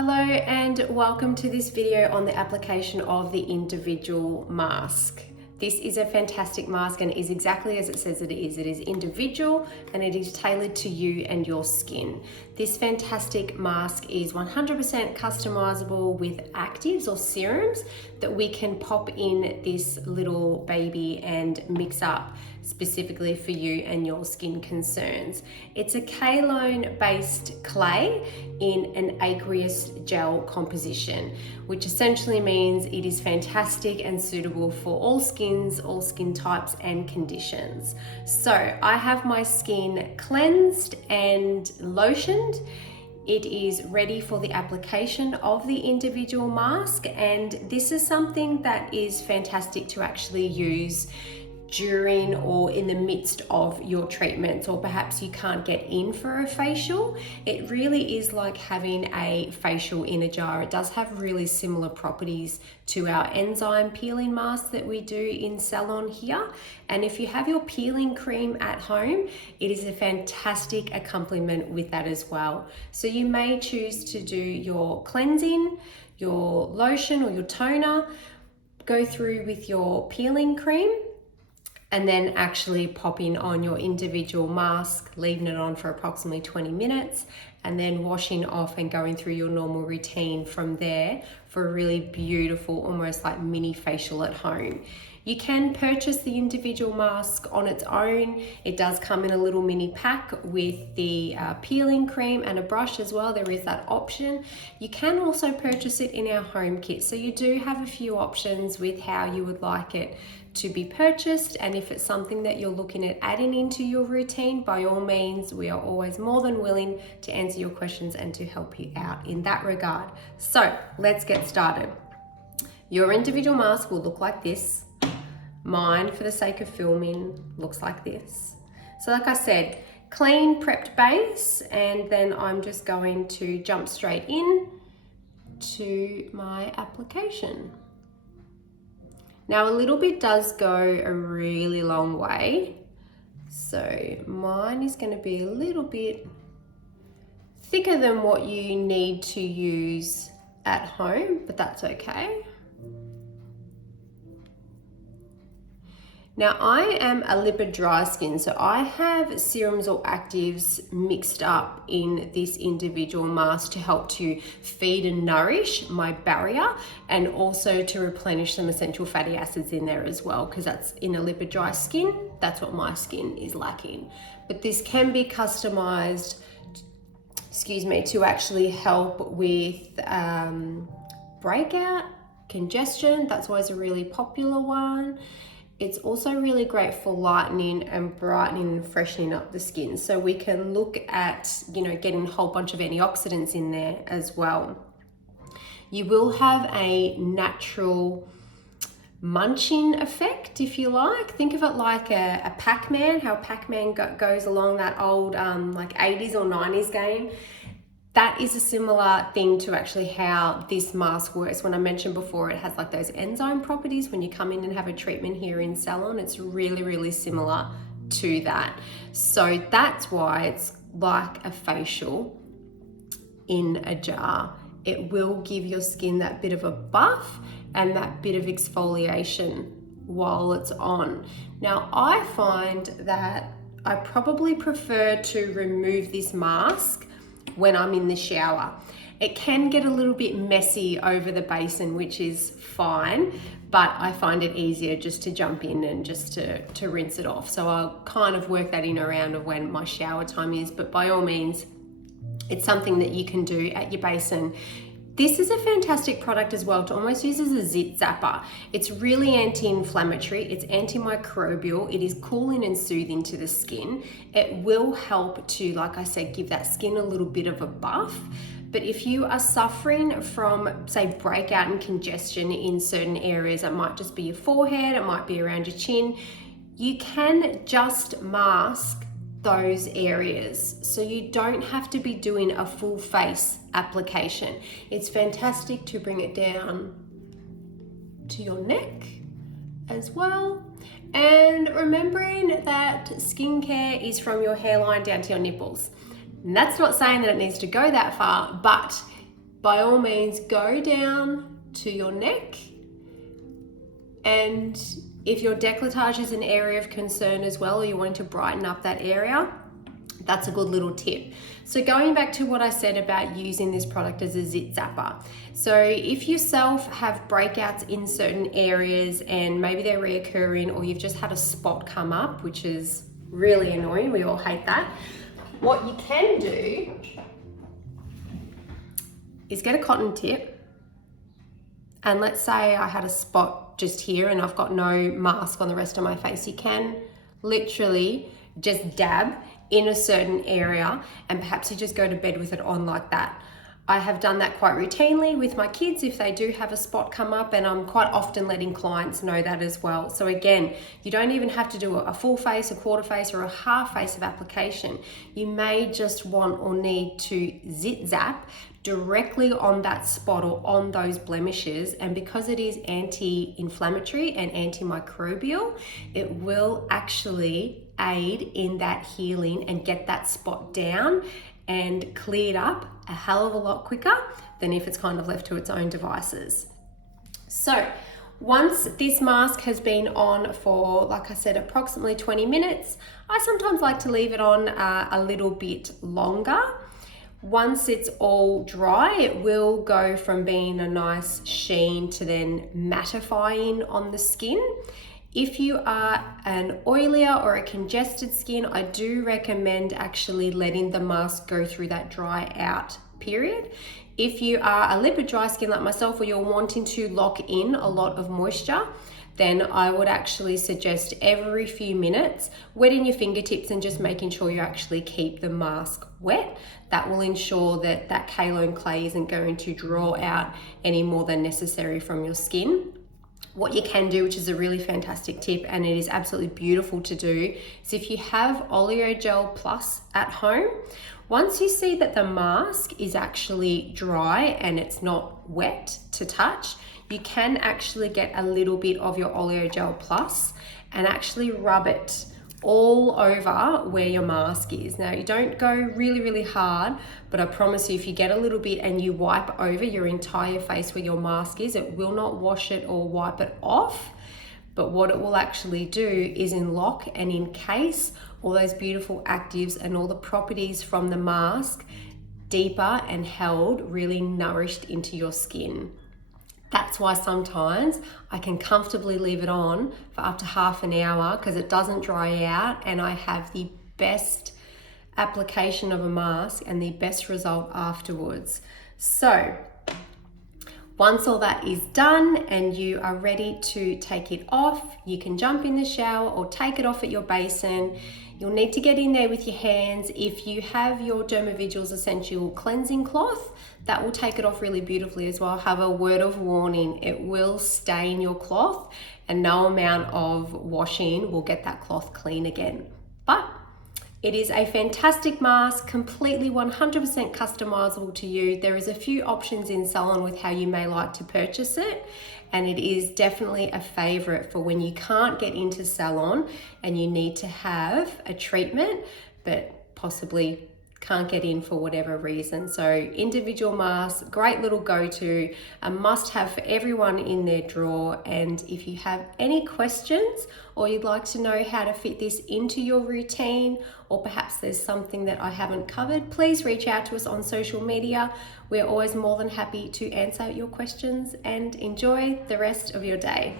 Hello and welcome to this video on the application of the individual mask. This is a fantastic mask and is exactly as it says it is. It is individual and it is tailored to you and your skin. This fantastic mask is 100% customizable with actives or serums that we can pop in this little baby and mix up specifically for you and your skin concerns. It's a kaolin based clay in an aqueous gel composition, which essentially means it is fantastic and suitable for all skins, all skin types and conditions. So I have my skin cleansed and lotioned. It is ready for the application of the individual mask, and this is something that is fantastic to actually use during or in the midst of your treatments, or perhaps you can't get in for a facial. It really is like having a facial in a jar. It does have really similar properties to our enzyme peeling mask that we do in salon here. And if you have your peeling cream at home, it is a fantastic accompaniment with that as well. So you may choose to do your cleansing, your lotion or your toner, go through with your peeling cream, and then actually popping on your individual mask, leaving it on for approximately 20 minutes, and then washing off and going through your normal routine from there for a really beautiful, almost like mini facial at home. You can purchase the individual mask on its own. It does come in a little mini pack with the peeling cream and a brush as well. There is that option. You can also purchase it in our home kit. So you do have a few options with how you would like it to be purchased, and if it's something that you're looking at adding into your routine, by all means, we are always more than willing to answer your questions and to help you out in that regard. So let's get started. Your individual mask will look like this. Mine, for the sake of filming, looks like this. So like I said, clean prepped base, and then I'm just going to jump straight in to my application. Now a little bit does go a really long way, so mine is going to be a little bit thicker than what you need to use at home, but that's okay. Now I am a lipid dry skin, so I have serums or actives mixed up in this individual mask to help to feed and nourish my barrier, and also to replenish some essential fatty acids in there as well, because that's in a lipid dry skin, that's what my skin is lacking. But this can be customized, to actually help with breakout, congestion. That's always a really popular one. It's also really great for lightening and brightening and freshening up the skin. So we can look at, getting a whole bunch of antioxidants in there as well. You will have a natural munching effect, if you like. Think of it like a Pac-Man, how Pac-Man goes along that old like 80s or 90s game. That is a similar thing to actually how this mask works. When I mentioned before, it has like those enzyme properties when you come in and have a treatment here in salon. It's really, really similar to that. So that's why it's like a facial in a jar. It will give your skin that bit of a buff and that bit of exfoliation while it's on. Now, I find that I probably prefer to remove this mask when I'm in the shower. It can get a little bit messy over the basin, which is fine, but I find it easier just to jump in and just to rinse it off. So I'll kind of work that in around of when my shower time is, but by all means, it's something that you can do at your basin. This is a fantastic product as well to almost use as a zit zapper. It's really anti-inflammatory, it's antimicrobial, it is cooling and soothing to the skin. It will help to, like I said, give that skin a little bit of a buff. But if you are suffering from, say, breakout and congestion in certain areas, it might just be your forehead, it might be around your chin, you can just mask those areas, so you don't have to be doing a full face application. It's fantastic to bring it down to your neck as well, and remembering that skincare is from your hairline down to your nipples. And that's not saying that it needs to go that far, but by all means go down to your neck, and if your décolletage is an area of concern as well, or you're wanting to brighten up that area, that's a good little tip. So going back to what I said about using this product as a zit zapper. So if yourself have breakouts in certain areas and maybe they're reoccurring, or you've just had a spot come up, which is really annoying, we all hate that. What you can do is get a cotton tip, and let's say I had a spot just here and I've got no mask on the rest of my face. You can literally just dab in a certain area, and perhaps you just go to bed with it on like that. I have done that quite routinely with my kids if they do have a spot come up, and I'm quite often letting clients know that as well. So again, you don't even have to do a full face, a quarter face, or a half face of application. You may just want or need to zit zap directly on that spot or on those blemishes, and because it is anti-inflammatory and antimicrobial, it will actually aid in that healing and get that spot down and cleared up a hell of a lot quicker than if it's kind of left to its own devices. So once this mask has been on for, like I said, approximately 20 minutes, I sometimes like to leave it on a little bit longer. Once it's all dry, it will go from being a nice sheen to then mattifying on the skin. If you are an oilier or a congested skin, I do recommend actually letting the mask go through that dry out period. If you are a lipid dry skin like myself, or you're wanting to lock in a lot of moisture, then I would actually suggest every few minutes wetting your fingertips and just making sure you actually keep the mask wet. That will ensure that that kaolin clay isn't going to draw out any more than necessary from your skin. What you can do, which is a really fantastic tip, and it is absolutely beautiful to do, is if you have Oleogel Plus at home, once you see that the mask is actually dry and it's not wet to touch, you can actually get a little bit of your Oleogel Plus and actually rub it all over where your mask is. Now, you don't go really, really hard, but I promise you, if you get a little bit and you wipe over your entire face where your mask is, it will not wash it or wipe it off. But what it will actually do is unlock and encase all those beautiful actives and all the properties from the mask deeper and held, really nourished into your skin. That's why sometimes I can comfortably leave it on for up to half an hour, because it doesn't dry out and I have the best application of a mask and the best result afterwards. So once all that is done and you are ready to take it off, you can jump in the shower or take it off at your basin. You'll need to get in there with your hands. If you have your dermaviduals essential cleansing cloth, that will take it off really beautifully as well. Have a word of warning, it will stain your cloth and no amount of washing will get that cloth clean again. But it is a fantastic mask, completely 100% customizable to you. There is a few options in salon with how you may like to purchase it, and it is definitely a favorite for when you can't get into salon and you need to have a treatment but possibly can't get in for whatever reason. So individual masks, great little go-to, a must-have for everyone in their drawer. And if you have any questions or you'd like to know how to fit this into your routine, or perhaps there's something that I haven't covered, please reach out to us on social media. We're always more than happy to answer your questions, and enjoy the rest of your day.